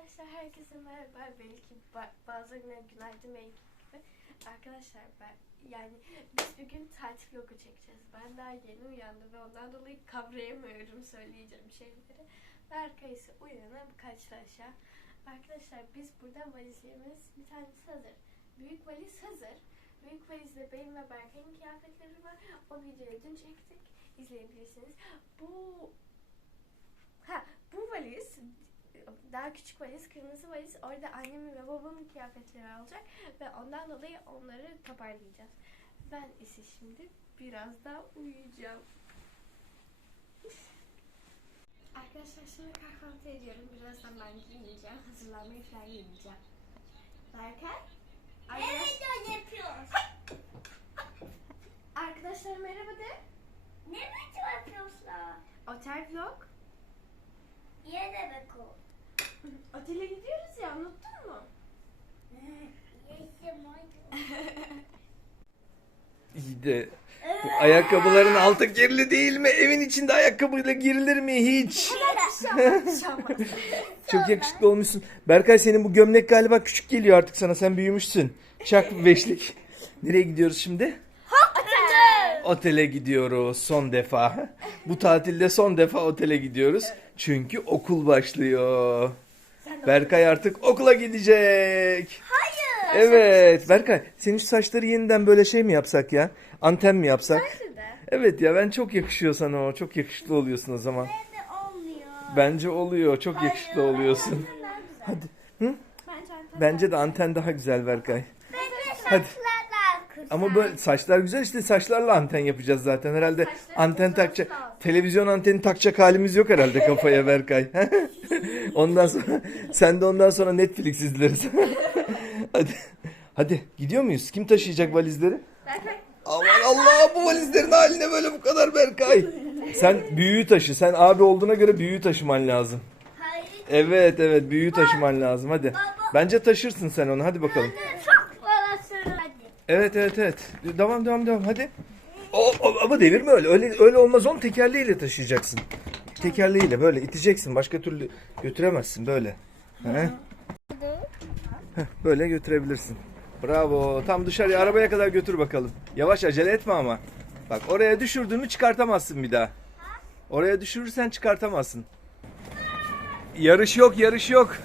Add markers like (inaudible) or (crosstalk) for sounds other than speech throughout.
Arkadaşlar herkese merhaba. Belki ba- bazılarına günaydın belki gibi. Arkadaşlar ben yani biz bir gün tatil vlogu çekeceğiz. Ben daha yeni uyandım ve ondan dolayı kavrayamıyorum söyleyeceğim şeyleri. Berkay ise uyanıp kaçtı aşağı. Arkadaşlar biz burada valizlerimiz bir tanesi hazır. Büyük valiz hazır. Büyük valizde benim ve Berkay'ın kıyafetleri var. O videoyu dün çektik. İzleyebilirsiniz. Bu Ha, bu valiz daha küçük valiz, kırmızı valiz. Orada annemin ve babamın kıyafetleri alacak ve ondan dolayı onları toparlayacağız. Ben ise şimdi biraz daha uyuyacağım. Arkadaşlar şimdi kahvaltı ediyorum. Birazdan ben giyineceğim. Hazırlanmayı falan giyineceğim. Berkay? Arkadaş, Ne yapıyoruz? arkadaşlar merhaba de. Ne biçim yapıyorsun? Otel vlog. Ye demek o. (laughs) Otele gidiyoruz ya unuttun mu? İyi de bu ayakkabıların altı kirli değil mi? Evin içinde ayakkabıyla girilir mi hiç? (laughs) Çok yakışıklı olmuşsun. Berkay senin bu gömlek galiba küçük geliyor artık sana. Sen büyümüşsün. Çak beşlik. Nereye gidiyoruz şimdi? Otele gidiyoruz son defa. Bu tatilde son defa otele gidiyoruz. Çünkü okul başlıyor. Berkay artık okula gidecek. Hayır. Evet Berkay senin şu saçları yeniden böyle şey mi yapsak ya? Anten mi yapsak? Evet ya ben çok yakışıyor sana o. Çok yakışıklı oluyorsun o zaman. Ne olmuyor? Bence oluyor. Çok yakışıklı oluyorsun. Hadi. Hı? Bence Bence de anten daha güzel Berkay. Bence Hadi. Ama böyle saçlar güzel işte saçlarla anten yapacağız zaten. Herhalde anten takacak. Televizyon anteni takacak halimiz yok herhalde kafaya Berkay. (laughs) ondan sonra sen de ondan sonra Netflix izleriz. (laughs) Hadi. Hadi gidiyor muyuz? Kim taşıyacak valizleri? Berkay. Aman Allah bu valizlerin haline böyle bu kadar Berkay. Sen büyüğü taşı. Sen abi olduğuna göre büyüğü taşıman lazım. Hayır. Evet evet büyüğü taşıman lazım hadi. Bence taşırsın sen onu hadi bakalım. Hadi. Evet evet evet. Devam devam devam hadi. O, o- ama devirme öyle. Öyle öyle olmaz. Onu tekerleğiyle taşıyacaksın. Tekerleğiyle böyle iteceksin. Başka türlü götüremezsin böyle. He? Böyle götürebilirsin. Bravo. Tam dışarıya arabaya kadar götür bakalım. Yavaş acele etme ama. Bak oraya düşürdün mü çıkartamazsın bir daha. Oraya düşürürsen çıkartamazsın. Yarış yok, yarış yok.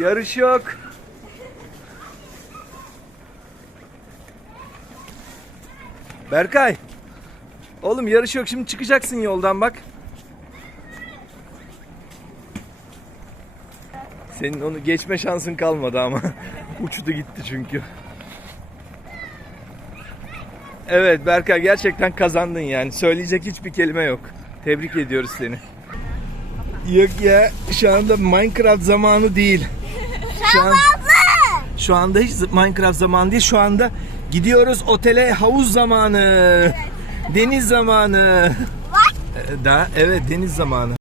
Yarış yok. Berkay. Oğlum yarış yok şimdi çıkacaksın yoldan bak. Senin onu geçme şansın kalmadı ama. (laughs) Uçtu gitti çünkü. Evet Berkay gerçekten kazandın yani. Söyleyecek hiçbir kelime yok. Tebrik ediyoruz seni. Yok ya şu anda Minecraft zamanı değil. (laughs) Şu an şu anda hiç Minecraft zamanı değil. Şu anda gidiyoruz otele havuz zamanı. Deniz zamanı. Ee, Da evet deniz zamanı.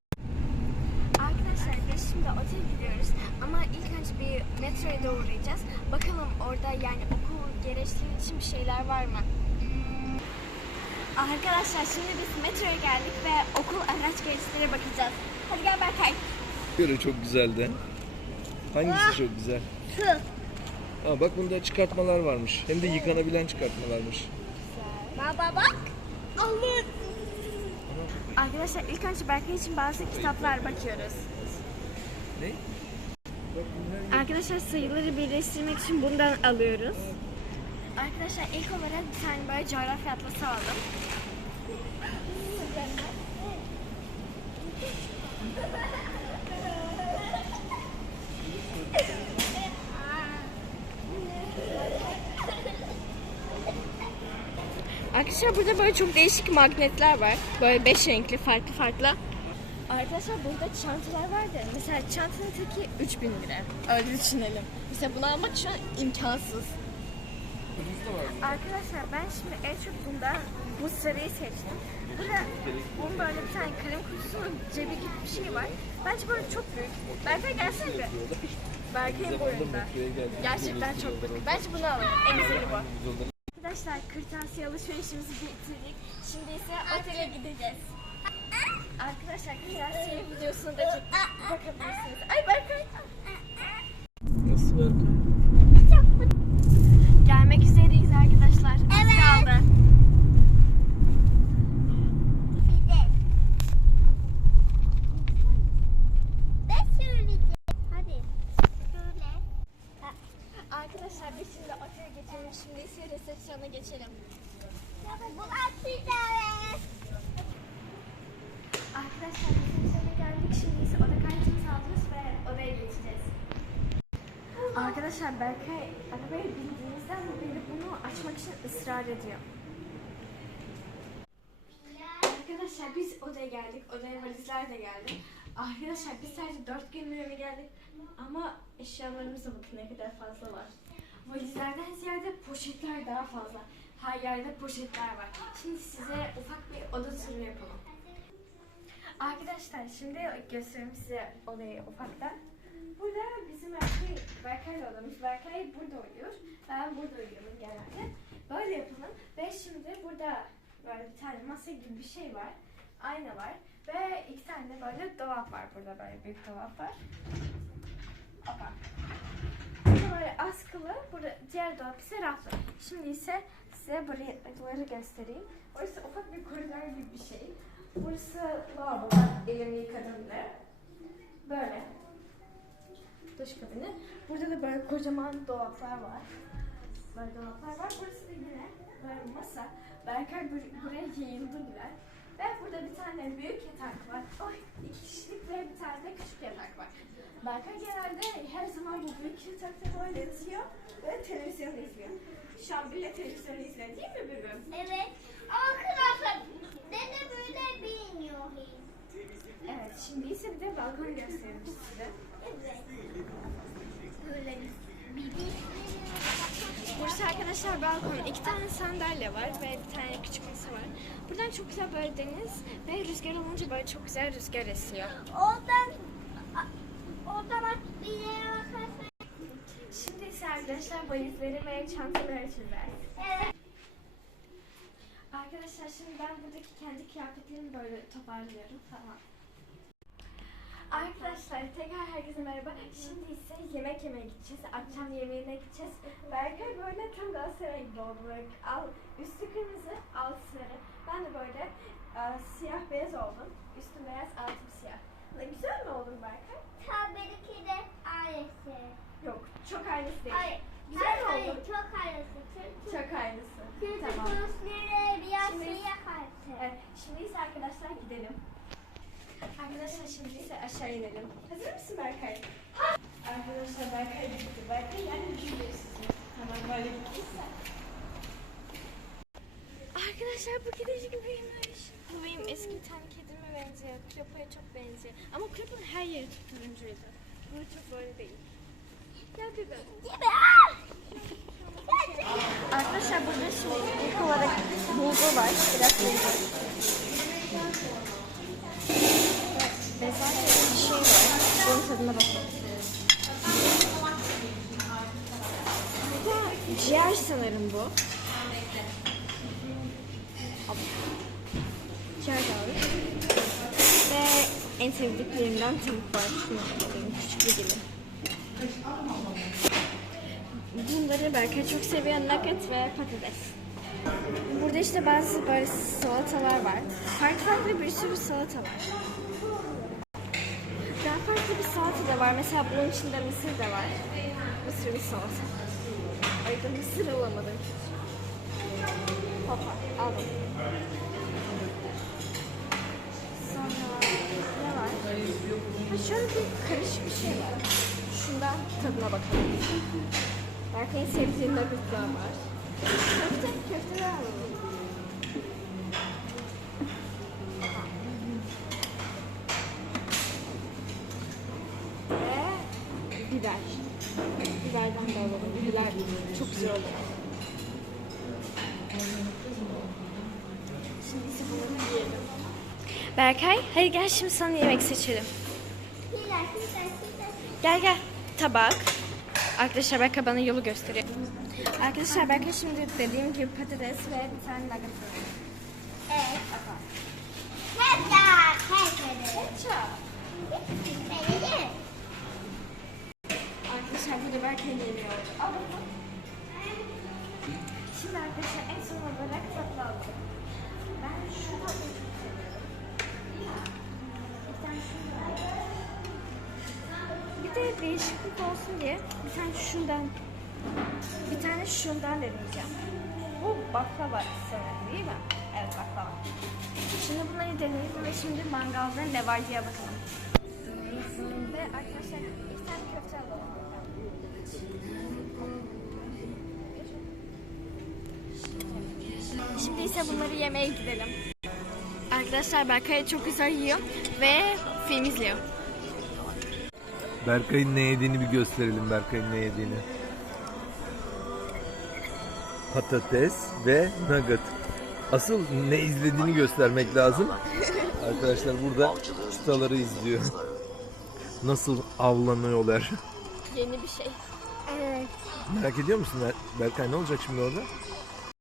Arkadaşlar biz şimdi otele gidiyoruz ama ilk önce bir metroya da uğrayacağız. Bakalım orada yani okul gereçleri için bir şeyler var mı? Arkadaşlar şimdi biz metroya geldik ve okul araç gereçlere bakacağız. Hadi gel Berkay. Göre çok güzeldi. Hangisi çok güzel? Şu. Aa, bak bunda çıkartmalar varmış. Hem de yıkanabilen çıkartmalarmış. Baba bak. Allah. Arkadaşlar ilk önce Berkay için bazı kitaplar bakıyoruz. Ne? Bak Arkadaşlar sayıları birleştirmek için bundan alıyoruz. Arkadaşlar ilk olarak bir tane böyle coğrafya atlası aldım. Arkadaşlar burada böyle çok değişik magnetler var. Böyle beş renkli farklı farklı. Arkadaşlar burada çantalar vardı. Mesela çantanın teki 3000 lira. Öyle düşünelim. Mesela bunu almak şu an imkansız. Arkadaşlar ben şimdi en çok bundan bu sarıyı seçtim. Burada bunun böyle bir tane kalem kutusunun cebi gibi bir şey var. Bence böyle çok büyük. Berkay gelsene bir. Berkay'ın boyunda. Gerçekten çok büyük. Bence bunu alalım. En güzeli bu. Arkadaşlar kırtasiye alışverişimizi bitirdik. Şimdi ise otele gideceğiz. Arkadaşlar kırtasiye videosunu da çekip bakabilirsiniz. Ay Berkay. Nasıl Berkay? Gelmek üzereyiz arkadaşlar. Evet. kaldı. Bir de. Ben söyleyeceğim. Hadi. Söyle. Arkadaşlar biz şimdi otele geçelim. Şimdi ise resepsiyona geçelim. Arkadaşlar resepsiyona geldik. Şimdi ise oda kartımızı alacağız ve odaya geçeceğiz. Arkadaşlar Berkay arabaya bindiğimizden beri bunu açmak için ısrar ediyor. Arkadaşlar biz odaya geldik. Odaya valizler de geldi. Arkadaşlar biz sadece 4 günlüğüne geldik? Ama eşyalarımıza bakın ne kadar fazla var. Valizlerden ziyade poşetler daha fazla. Her yerde poşetler var. Şimdi size ufak bir oda turu yapalım. Arkadaşlar şimdi göstereyim size odayı ufaktan. Burada bizim Berkay, Berkay'la odamız. Berkay burada uyuyor. Ben burada uyuyorum genelde. Böyle yapalım. Ve şimdi burada böyle bir tane masa gibi bir şey var. Ayna var. Ve iki tane de böyle dolap var burada böyle büyük dolap var. Hoppa. Böyle askılı. Burada diğer dolap ise raflı. Şimdi ise size burayı göstereyim. Orası ufak bir koridor gibi bir şey. Burası lavabo. Elimi yıkadım da. Böyle. Duş kabini. Burada da böyle kocaman dolaplar var. Böyle dolaplar var. Burası da yine böyle masa. Berkay bur- buraya yayıldı bile. Ve burada bir tane büyük yatak var. Oy, iki kişilik ve bir tane de küçük yatak var. Berkay genelde her zaman bu büyük yatakta böyle yatıyor ve televizyon izliyor. Şu an bile televizyon izliyor değil mi bebeğim? Evet. Arkadaşlar dede böyle bilmiyor. Evet, şimdi ise bir de balkon göstereyim size. Evet. Böyle bir Burası arkadaşlar balkon. İki tane sandalye var ve bir tane küçük masa var. Buradan çok güzel böyle deniz ve rüzgar olunca böyle çok güzel rüzgar esiyor. Oradan oradan bak bir yere bakarsan. Şimdi ise arkadaşlar valizleri ve çantaları çizeceğiz. Evet. Arkadaşlar şimdi ben buradaki kendi kıyafetlerimi böyle toparlıyorum falan. Arkadaşlar tekrar herkese merhaba. Şimdi ise yemek yemeye gideceğiz. Akşam yemeğine gideceğiz. Berkay böyle tam Galatasaray gibi oldu. Böyle al, üstü kırmızı, altı sarı. Ben de böyle e, siyah beyaz oldum. Üstüm beyaz, altım siyah. Ne güzel mi oldum Berkay? Tabii ki de aynısı. Yok, çok aynısı değil. Hayır. Güzel hayır, mi hayır, oldu? çok aynısı. Çünkü Çok aynısı. çünkü Tamam. göğüsleri biraz Şimdi- siyah kalpti. Evet, şimdi ise arkadaşlar gidelim. Arkadaşlar şimdi ise aşağı inelim. Hazır mısın Berkay? Arkadaşlar Berkay gitti. Berkay yani gidiyor sizi. Tamam böyle gittiyse. Arkadaşlar bu kedicik büyümüş. Bu benim eski bir tane kedime benziyor. Klopo'ya çok benziyor. Ama Klopo'nun her yeri turuncuydu. Bu çok böyle değil. Gel bebeğim. Arkadaşlar burada şimdi ilk olarak bulgur var. Biraz bulgur. Bezelye bir şey var. Bunun tadına bakalım. Ciğer sanırım bu. De aldık. Ve en sevdiklerimden tavuk alayım, Küçük bir dilim. Bunları Berkay çok seviyor. Nugget ve patates. Burada işte bazı böyle salatalar var. Farklı farklı bir sürü salata var. Salata da var. Mesela bunun içinde mısır da var. Mısır bir salata. Ay da mısır alamadım. Hoppa aldım. Sonra ne var? Ha, şöyle bir karışık bir şey var. Şundan tadına bakalım. Berkay'ın sevdiği nuggetlar var. Köfte, köfteler alalım. Ve biber. Biberden de alalım. Biber çok güzel oluyor. Şimdi bunu yiyelim. Berkay, hadi gel şimdi sana yemek seçelim. Gel gel. Tabak. Arkadaşlar Berkay bana yolu gösteriyor. Arkadaşlar Berkay şimdi dediğim gibi patates ve bir tane nugget. Evet. Ketçap. Verelim. Arkadaşlar burada Berkay geliyor. Al bakalım. Bir tane değişiklik olsun diye bir tane şundan bir tane şundan deneyeceğim. Bu baklava sanırım değil mi? Evet baklava. Şimdi bunları deneyelim ve şimdi mangalda ne var diye bakalım. Ve arkadaşlar bir tane köfte alalım. Şimdi ise bunları yemeye gidelim. Arkadaşlar Berkay çok güzel yiyor ve film izliyor. Berkay'ın ne yediğini bir gösterelim Berkay'ın ne yediğini. Patates ve nugget. Asıl ne izlediğini göstermek lazım. Arkadaşlar burada çıtaları izliyor. Nasıl avlanıyorlar. Yeni bir şey. Evet. Merak ediyor musun Ber- Berkay ne olacak şimdi orada?